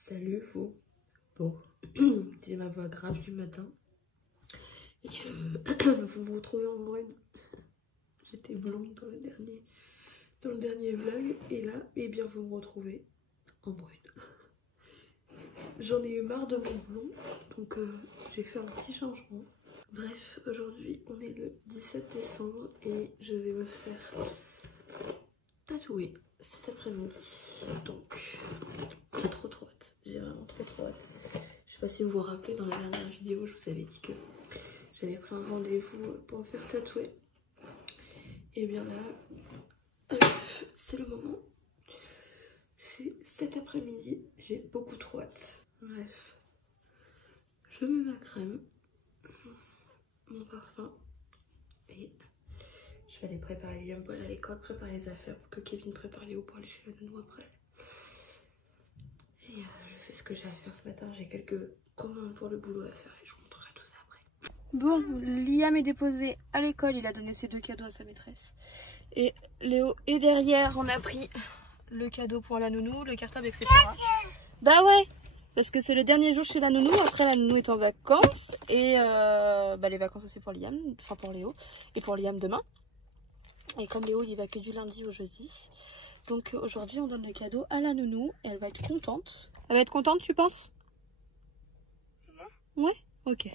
Salut vous. Bon, j'ai ma voix grave du matin. Et vous me retrouvez en brune. J'étais blonde dans le dernier vlog. Et là, eh bien vous me retrouvez en brune. J'en ai eu marre de mon blond. Donc j'ai fait un petit changement. Bref, aujourd'hui on est le 17 décembre et je vais me faire tatouer cet après-midi. Donc j'ai trop hâte. J'ai vraiment trop hâte. Je sais pas si vous vous rappelez, dans la dernière vidéo, je vous avais dit que j'avais pris un rendez-vous pour me faire tatouer. Et bien là, c'est le moment. C'est cet après-midi. J'ai beaucoup trop hâte. Bref, je mets ma crème, mon parfum et je vais aller préparer Liam pour aller à l'école, préparer les affaires pour que Kevin prépare Léo pour aller chez la nounou après. Et je fais ce que j'ai à faire ce matin. J'ai quelques commandes pour le boulot à faire et je vous montrerai tout ça après. Bon, Liam est déposé à l'école. Il a donné ses 2 cadeaux à sa maîtresse. Et Léo est derrière. On a pris le cadeau pour la nounou, le cartable, etc. Bah ouais, parce que c'est le dernier jour chez la nounou. Après, la nounou est en vacances. Et les vacances aussi pour Liam, enfin pour Léo. Et pour Liam demain. Et comme Léo, il va que du lundi au jeudi. Donc aujourd'hui, on donne le cadeau à la nounou. Et elle va être contente. Elle va être contente, tu penses? Ouais. Ok.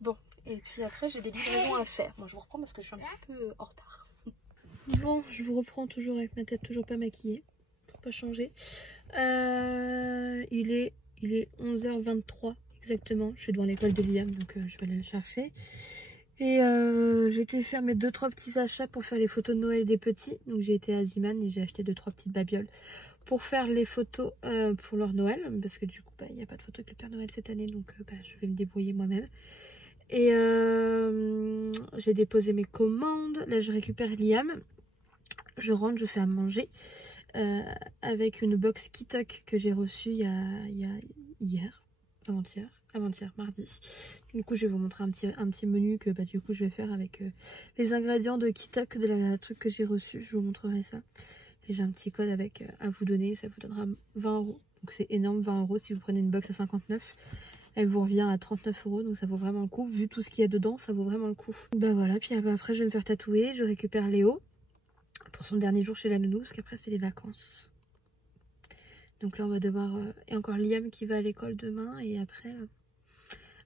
Bon, et puis après, j'ai des livraisons à faire. Moi, je vous reprends parce que je suis un petit peu en retard. Bon, je vous reprends toujours avec ma tête toujours pas maquillée. Pour pas changer. Il est 11h23 exactement. Je suis devant l'école de Liam, donc je vais aller le chercher. Et j'ai été faire mes 2-3 petits achats pour faire les photos de Noël des petits. Donc j'ai été à Ziman et j'ai acheté 2-3 petites babioles pour faire les photos pour leur Noël. Parce que du coup, il n'y a pas de photo avec le Père Noël cette année. Donc je vais me débrouiller moi-même. Et j'ai déposé mes commandes. Là, je récupère Liam. Je rentre, je fais à manger. Avec une box Kitok que j'ai reçue avant-hier, mardi. Du coup, je vais vous montrer un petit menu que du coup je vais faire avec les ingrédients de Kitok de la truc que j'ai reçu. Je vous montrerai ça. Et j'ai un petit code avec à vous donner, ça vous donnera 20 €. Donc c'est énorme, 20 € si vous prenez une box à 59. Elle vous revient à 39 €, donc ça vaut vraiment le coup. Vu tout ce qu'il y a dedans, ça vaut vraiment le coup. Bah voilà, puis après je vais me faire tatouer, je récupère Léo pour son dernier jour chez la nounou, parce qu'après c'est les vacances. Donc là on va devoir... et encore Liam qui va à l'école demain, et après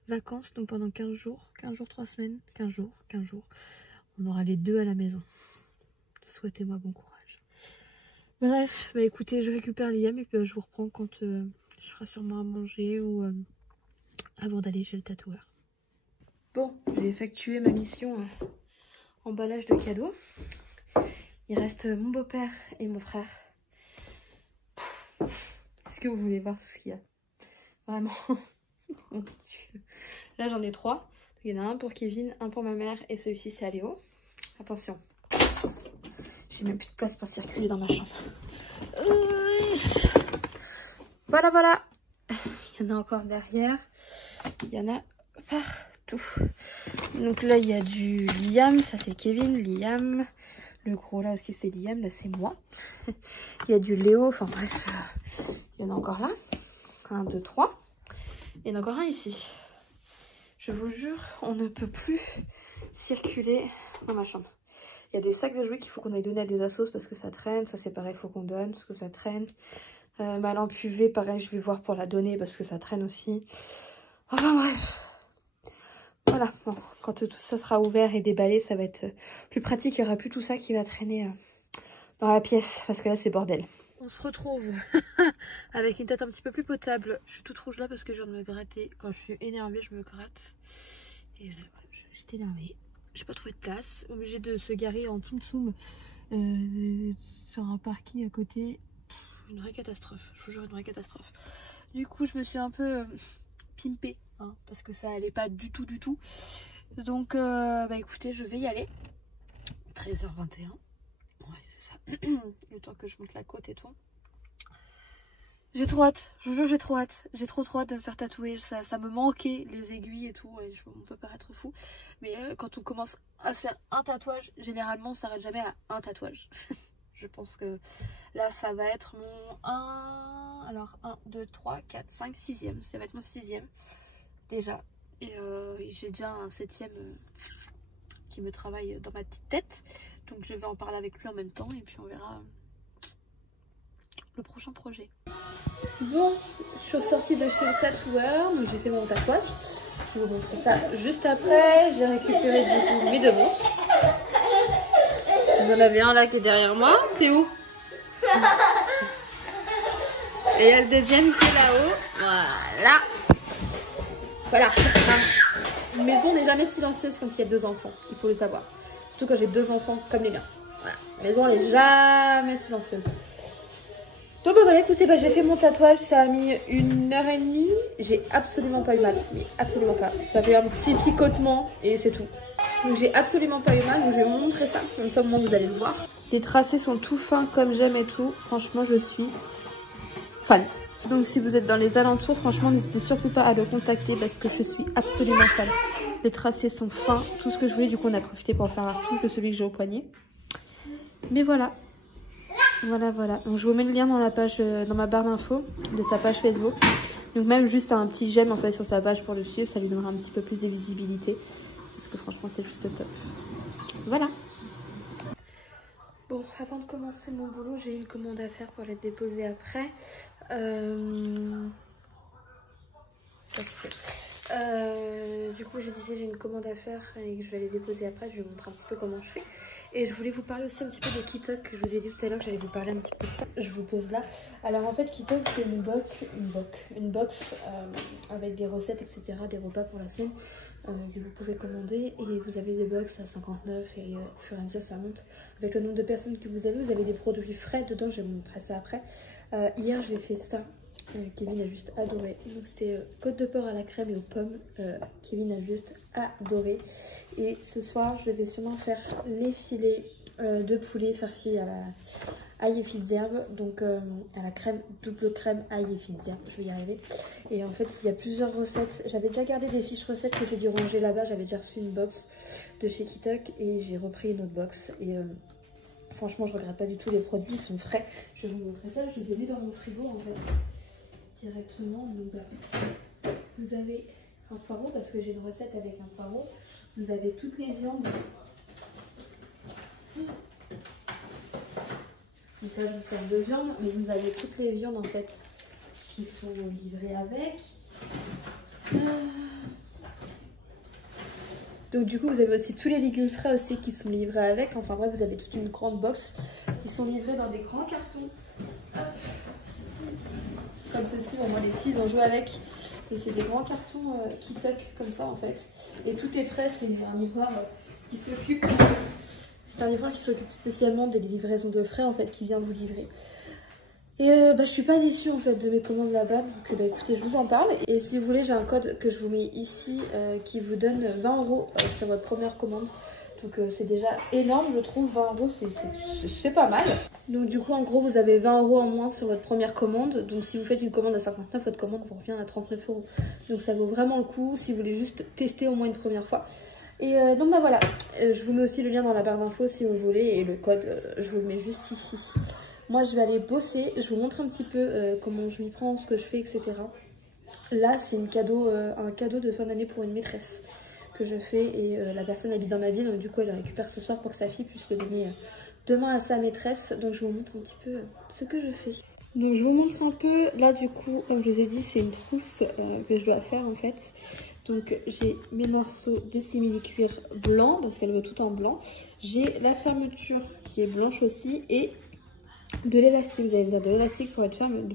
vacances, donc pendant 15 jours, 3 semaines, 15 jours, on aura les 2 à la maison. Souhaitez-moi bon courage. Bref, bah écoutez, je récupère Liam et puis je vous reprends quand je ferai sûrement à manger ou avant d'aller chez le tatoueur. Bon, j'ai effectué ma mission emballage de cadeaux. Il reste mon beau-père et mon frère. Est-ce que vous voulez voir tout ce qu'il y a? Vraiment. Mon Dieu. Là j'en ai 3. Il y en a un pour Kevin, un pour ma mère et celui-ci c'est à Léo. Attention. J'ai même plus de place pour circuler dans ma chambre. Voilà. Il y en a encore derrière. Il y en a partout. Donc là il y a du Liam. Ça c'est Kevin, Liam. Le gros là aussi c'est Liam, là c'est moi. Il y a du Léo, enfin bref. Il y en a encore là. 1, 2, 3. Il y en a encore un ici. Je vous jure, on ne peut plus circuler dans ma chambre. Il y a des sacs de jouets qu'il faut qu'on aille donner à des assos parce que ça traîne. Ça c'est pareil, il faut qu'on donne parce que ça traîne. Ma lampe UV, pareil, je vais voir pour la donner parce que ça traîne aussi. Enfin bref. Voilà, bon, quand tout ça sera ouvert et déballé, ça va être plus pratique. Il n'y aura plus tout ça qui va traîner dans la pièce parce que là c'est bordel. On se retrouve avec une tête un petit peu plus potable. Je suis toute rouge là parce que je viens de me gratter. Quand je suis énervée, je me gratte. Et là, j'étais énervée. J'ai pas trouvé de place. Obligée de se garer en Tsum Tsum sur un parking à côté. Une vraie catastrophe. Je vous jure, une vraie catastrophe. Du coup, je me suis un peu pimpée. Hein, parce que ça allait pas du tout. Donc, écoutez, je vais y aller. 13h21. Ouais, c'est ça. Le temps que je monte la côte et tout. J'ai trop hâte, je vous jure, j'ai trop hâte. J'ai trop hâte de me faire tatouer. Ça me manquait, les aiguilles et tout. Et on peut paraître fou. Mais quand on commence à se faire un tatouage, généralement, on s'arrête jamais à un tatouage. Je pense que là ça va être mon 1, 2, 3, 4, 5, 6e. Ça va être mon 6e déjà. Et j'ai déjà un 7e qui me travaille dans ma petite tête. Donc je vais en parler avec lui en même temps et puis on verra le prochain projet. Bon, je suis ressortie de chez le tatoueur, donc j'ai fait mon tatouage. Je vais vous montrer ça juste après. J'ai récupéré du coup mes 2 monstres. J'en avais un là qui est derrière moi. T'es où? Et il y a le deuxième qui est là-haut. Voilà. Voilà. Une maison n'est jamais silencieuse quand il y a 2 enfants. Il faut le savoir. Surtout quand j'ai 2 enfants comme les miens. Voilà. La maison elle est jamais silencieuse. Donc bah voilà, écoutez, j'ai fait mon tatouage, ça a mis 1h30. J'ai absolument pas eu mal, mais absolument pas. Ça fait un petit picotement et c'est tout. Donc j'ai absolument pas eu mal, donc je vais vous montrer ça, comme ça au moins vous allez le voir. Les tracés sont tout fins comme j'aime et tout. Franchement, je suis fan. Donc si vous êtes dans les alentours, franchement, n'hésitez surtout pas à le contacter parce que je suis absolument fan. Les tracés sont fins, tout ce que je voulais, du coup on a profité pour faire la retouche de celui que j'ai au poignet. Mais voilà. Voilà. Donc je vous mets le lien dans la page, dans ma barre d'infos de sa page Facebook. Donc même juste un petit j'aime en fait sur sa page pour le suivre, ça lui donnera un petit peu plus de visibilité. Parce que franchement c'est juste top. Voilà. Bon, avant de commencer mon boulot, j'ai une commande à faire pour la déposer après. Du coup je disais j'ai une commande à faire et que je vais aller déposer après. Je vais vous montrer un petit peu comment je fais. Et je voulais vous parler aussi un petit peu de Kitok, que je vous ai dit tout à l'heure que j'allais vous parler un petit peu de ça. Je vous pose là. Alors en fait Kitok c'est une box avec des recettes etc, des repas pour la semaine que vous pouvez commander. Et vous avez des box à 59 et au fur et à mesure ça monte. Avec le nombre de personnes que vous avez des produits frais dedans, je vais vous montrer ça après. Hier j'ai fait ça. Kevin a juste adoré. Donc c'est côte de porc à la crème et aux pommes. Kevin a juste adoré. Et ce soir je vais sûrement faire les filets de poulet farcis à la ail et fines herbes. Donc à la crème, double crème ail et fines herbes. Je vais y arriver. Et en fait il y a plusieurs recettes. J'avais déjà gardé des fiches recettes que j'ai dû ranger là-bas. J'avais déjà reçu une box de chez Kitok et j'ai repris une autre box. Et franchement je regrette pas du tout. Les produits sont frais. Je vais vous montrer ça. Je les ai mis dans mon frigo en fait. Directement, donc vous avez un poireau parce que j'ai une recette avec un poireau. Vous avez toutes les viandes. Donc là je vous sers de viande, mais vous avez toutes les viandes en fait qui sont livrées avec. Donc du coup vous avez aussi tous les légumes frais aussi qui sont livrés avec. Enfin bref, vous avez toute une grande box qui sont livrés dans des grands cartons. Comme ceci, bon, moi les petits ils ont joué avec. Et c'est des grands cartons Kitok comme ça en fait. Et tout est frais, c'est un livreur qui s'occupe. C'est un livreur qui s'occupe spécialement des livraisons de frais en fait, qui vient vous livrer. Et je suis pas déçue en fait de mes commandes là-bas. Donc écoutez, je vous en parle. Et si vous voulez, j'ai un code que je vous mets ici qui vous donne 20 € sur votre première commande. Donc c'est déjà énorme, je trouve. 20 € c'est pas mal. Donc du coup en gros vous avez 20 € en moins sur votre première commande. Donc si vous faites une commande à 59, votre commande vous revient à 39 €. Donc ça vaut vraiment le coup si vous voulez juste tester au moins une première fois. Et donc voilà, je vous mets aussi le lien dans la barre d'infos si vous voulez. Et le code je vous le mets juste ici. Moi je vais aller bosser, je vous montre un petit peu comment je m'y prends, ce que je fais, etc. Là c'est un cadeau de fin d'année pour une maîtresse que je fais et la personne habite dans ma ville, donc du coup elle le récupère ce soir pour que sa fille puisse le donner demain à sa maîtresse. Donc je vous montre un petit peu ce que je fais. Donc je vous montre un peu, là du coup comme je vous ai dit c'est une trousse que je dois faire en fait. Donc j'ai mes morceaux de simili-cuir blanc parce qu'elle veut tout en blanc. J'ai la fermeture qui est blanche aussi et de l'élastique. Vous allez me dire de l'élastique pour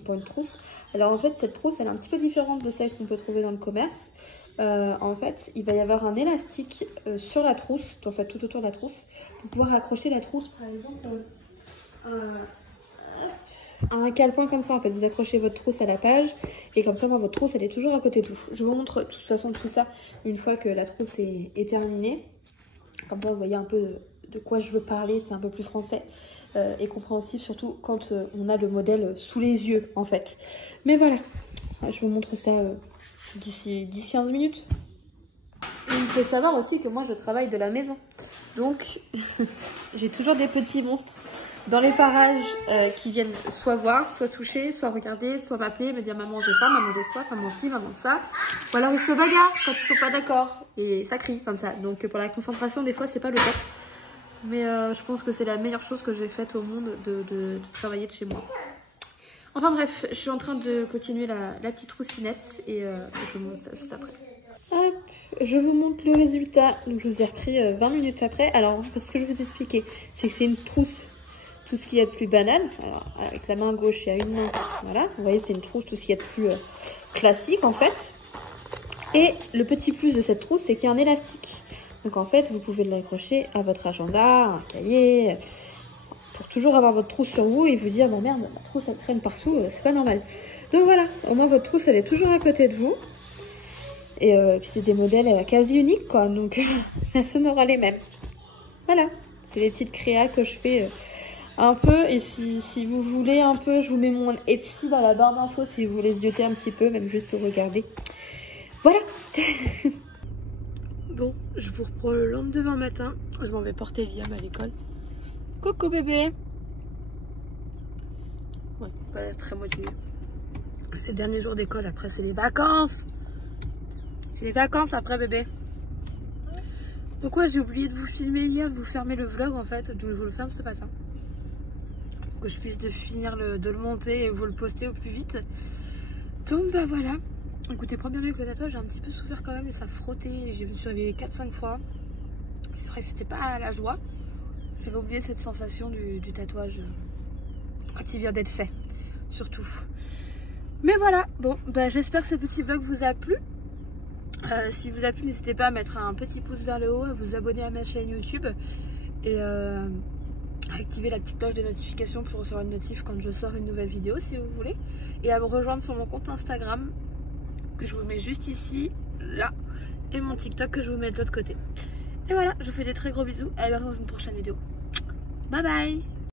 pour une trousse. Alors en fait cette trousse elle est un petit peu différente de celle qu'on peut trouver dans le commerce. En fait il va y avoir un élastique sur la trousse, en fait tout autour de la trousse, pour pouvoir accrocher la trousse par exemple à un calepin comme ça. En fait vous accrochez votre trousse à la page et comme ça moi, votre trousse elle est toujours à côté de vous. Je vous montre de toute façon tout ça une fois que la trousse est terminée. Comme ça vous voyez un peu de quoi je veux parler, c'est un peu plus français et compréhensible surtout quand on a le modèle sous les yeux en fait. Mais voilà, je vous montre ça d'ici 15 minutes. Il faut savoir aussi que moi je travaille de la maison, donc j'ai toujours des petits monstres dans les parages qui viennent soit voir, soit toucher, soit regarder, soit m'appeler, me dire maman j'ai faim, maman j'ai soif, maman ci, maman ça. Ou alors ils se bagarrent quand ils sont pas d'accord et ça crie comme ça. Donc pour la concentration des fois c'est pas le top. Mais je pense que c'est la meilleure chose que j'ai faite au monde de travailler de chez moi. Enfin bref, je suis en train de continuer la petite roussinette et je vous montre ça juste après. Hop, je vous montre le résultat. Donc je vous ai repris 20 minutes après. Alors ce que je vous expliquais, c'est que c'est une trousse, tout ce qu'il y a de plus banal. Alors avec la main gauche, il y a une main, voilà. Vous voyez, c'est une trousse, tout ce qu'il y a de plus classique en fait. Et le petit plus de cette trousse, c'est qu'il y a un élastique. Donc en fait, vous pouvez l'accrocher à votre agenda, un cahier, pour toujours avoir votre trousse sur vous et vous dire, bah merde, ma trousse elle traîne partout, c'est pas normal. Donc voilà, au moins votre trousse elle est toujours à côté de vous. Et puis c'est des modèles quasi uniques quoi, donc personne n'aura les mêmes. Voilà, c'est les petites créas que je fais un peu. Et si vous voulez un peu, je vous mets mon Etsy dans la barre d'infos si vous voulez zioter un petit peu, même juste regarder. Voilà. Bon, je vous reprends le lendemain matin. Je m'en vais porter Liam à l'école. Coucou bébé. Ouais, pas très motivée. C'est le dernier jour d'école, après c'est les vacances. C'est les vacances après bébé. Donc ouais, j'ai oublié de vous filmer hier, de vous fermer le vlog en fait. Donc je vous le ferme ce matin. Pour que je puisse finir de le monter et vous le poster au plus vite. Donc bah voilà. Écoutez, première nuit avec le tatouage, j'ai un petit peu souffert quand même, ça frottait, je me suis réveillée 4-5 fois. C'est vrai que c'était pas la joie. J'avais oublié cette sensation du tatouage quand il vient d'être fait, surtout. Mais voilà, bon, bah, j'espère que ce petit vlog vous a plu. Si vous a plu, n'hésitez pas à mettre un petit pouce vers le haut, à vous abonner à ma chaîne YouTube et à activer la petite cloche de notification pour recevoir une notif quand je sors une nouvelle vidéo si vous voulez. Et à me rejoindre sur mon compte Instagram que je vous mets juste ici, là, et mon TikTok que je vous mets de l'autre côté. Et voilà, je vous fais des très gros bisous, et à bientôt dans une prochaine vidéo. Bye bye.